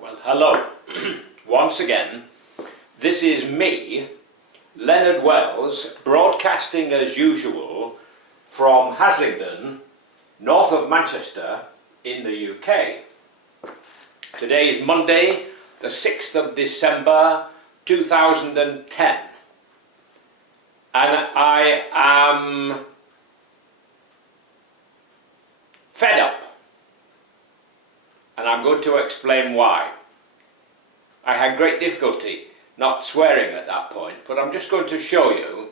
Well, hello. Once again, this is me, Leonard Wells, broadcasting as usual from Haslingden, north of Manchester, in the UK. Today is Monday, the 6th of December 2010, and I am fed up, and I'm going to explain why. I had great difficulty not swearing at that point, but I'm just going to show you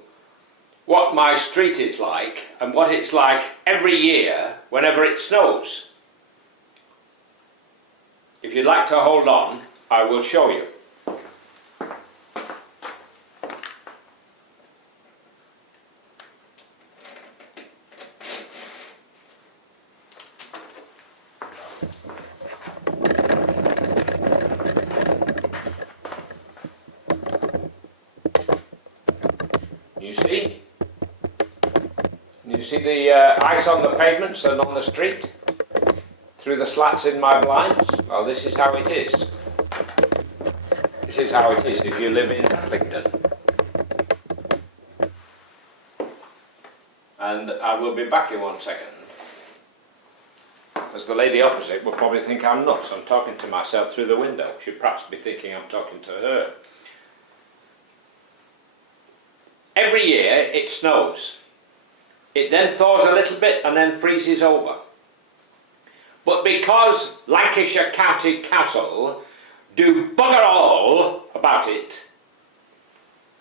what my street is like and what it's like every year whenever it snows. If you'd like to hold on, I will show you. You see the ice on the pavements and on the street through the slats in my blinds? Well, this is how it is. This is how it is if you live in Haslingden. And I will be back in 1 second. As the lady opposite will probably think I'm nuts. I'm talking to myself through the window. She'd perhaps be thinking I'm talking to her. Every year it snows. It then thaws a little bit and then freezes over. But because Lancashire County Council do bugger all about it,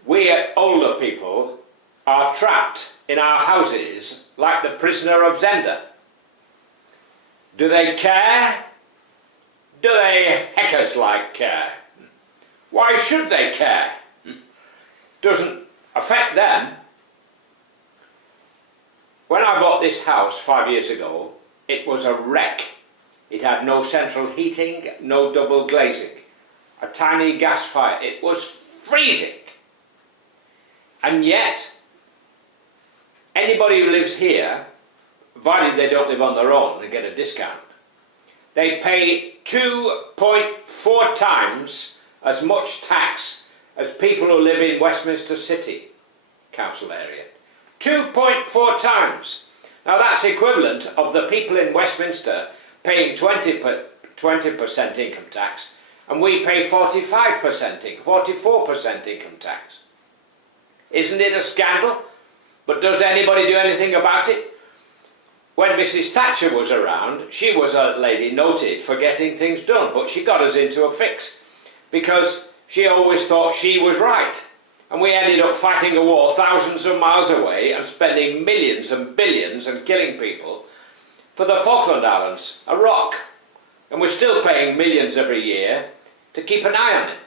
we older people are trapped in our houses like the prisoner of Zenda. Do they care? Do they heckers like care? Why should they care? Doesn't affect them. When I bought this house 5 years ago, it was a wreck. It had no central heating, no double glazing, a tiny gas fire. It was freezing. And yet, anybody who lives here, provided they don't live on their own and get a discount, they pay 2.4 times as much tax as people who live in Westminster City Council area. 2.4 times. Now that's equivalent of the people in Westminster paying 20% income tax, and we pay 44% income tax. Isn't it a scandal? But does anybody do anything about it? When Mrs. Thatcher was around, she was a lady noted for getting things done, but she got us into a fix because she always thought she was right. And we ended up fighting a war thousands of miles away and spending millions and billions and killing people for the Falkland Islands, a rock. And we're still paying millions every year to keep an eye on it.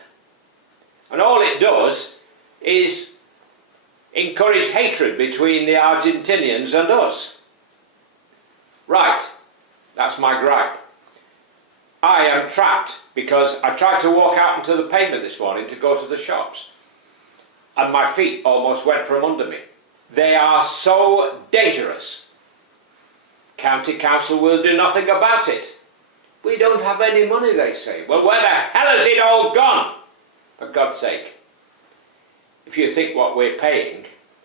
And all it does is encourage hatred between the Argentinians and us. Right, that's my gripe. I am trapped because I tried to walk out onto the pavement this morning to go to the shops, and my feet almost went from under me. They are so dangerous. County Council will do nothing about it. We don't have any money, they say. Well, where the hell has it all gone? For God's sake. If you think what we're paying,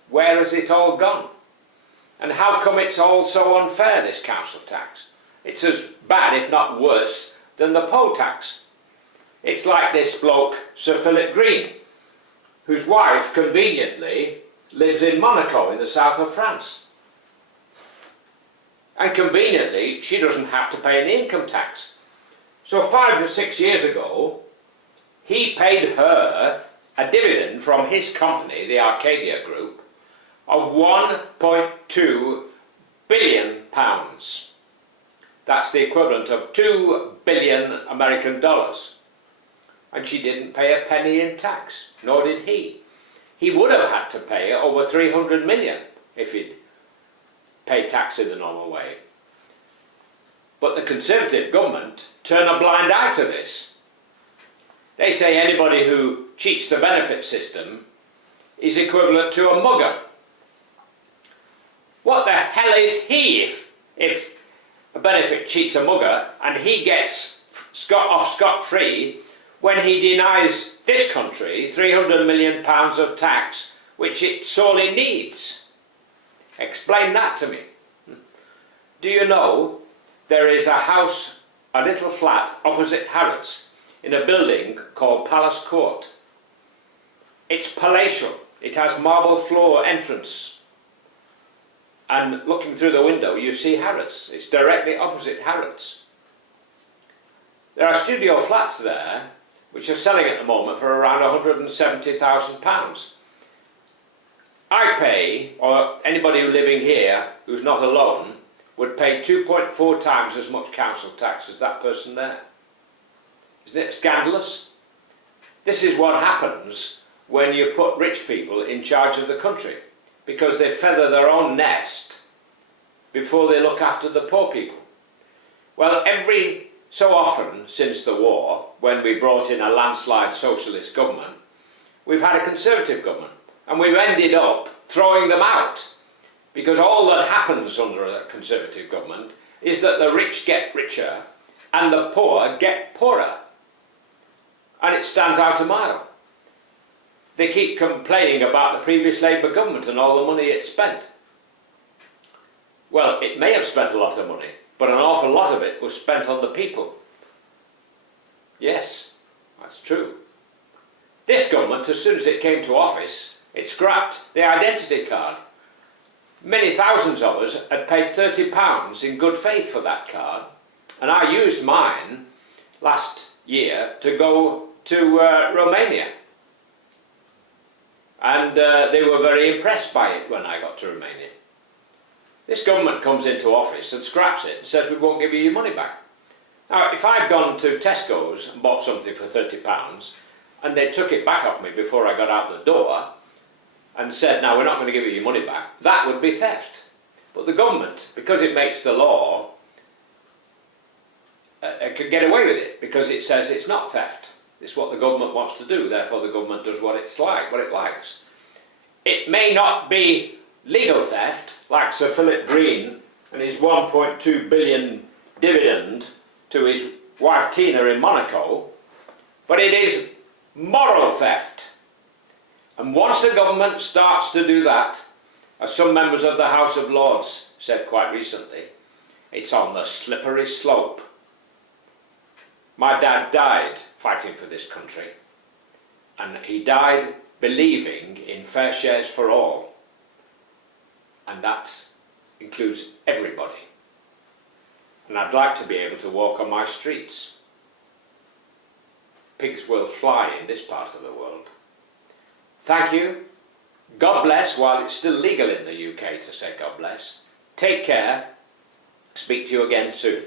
where has it all gone? And how come it's all so unfair, this council tax? It's as bad, if not worse, than the poll tax. It's like this bloke, Sir Philip Green, whose wife, conveniently, lives in Monaco in the south of France. And conveniently, she doesn't have to pay any income tax. So 5 or 6 years ago, he paid her a dividend from his company, the Arcadia Group, of £1.2 billion. That's the equivalent of 2 billion American dollars. And she didn't pay a penny in tax, nor did he. He would have had to pay over 300 million if he'd paid tax in the normal way. But the Conservative government turn a blind eye to this. They say anybody who cheats the benefit system is equivalent to a mugger. What the hell is he if a benefit cheats a mugger and he gets scot-free when he denies this country £300 million of tax, which it sorely needs? Explain that to me. Do you know there is a house, a little flat opposite Harrods in a building called Palace Court? It's palatial. It has marble floor entrance. And looking through the window you see Harrods. It's directly opposite Harrods. There are studio flats there which are selling at the moment for around £170,000. I pay, or anybody living here who's not alone, would pay 2.4 times as much council tax as that person there. Isn't it scandalous? This is what happens when you put rich people in charge of the country, because they feather their own nest before they look after the poor people. Well, every so often since the war, when we brought in a landslide socialist government, we've had a Conservative government, and we've ended up throwing them out. Because all that happens under a Conservative government is that the rich get richer and the poor get poorer. And it stands out a mile. They keep complaining about the previous Labour government and all the money it spent. Well, it may have spent a lot of money, but an awful lot of it was spent on the people. Yes, that's true. This government, as soon as it came to office, it scrapped the identity card. Many thousands of us had paid £30 in good faith for that card, and I used mine last year to go to Romania. And they were very impressed by it when I got to Romania. This government comes into office and scraps it and says we won't give you your money back. Now, if I'd gone to Tesco's and bought something for £30 and they took it back off me before I got out the door and said, no, we're not going to give you your money back, that would be theft. But the government, because it makes the law, could get away with it because it says it's not theft. It's what the government wants to do, therefore the government does what it likes. It may not be legal theft, like Sir Philip Green and his 1.2 billion dividend to his wife Tina in Monaco, but it is moral theft. And once the government starts to do that, as some members of the House of Lords said quite recently, it's on the slippery slope. My dad died fighting for this country, and he died believing in fair shares for all, and that includes everybody. And I'd like to be able to walk on my streets. Pigs will fly in this part of the world. Thank you. God bless, while it's still legal in the UK to say God bless. Take care. Speak to you again soon.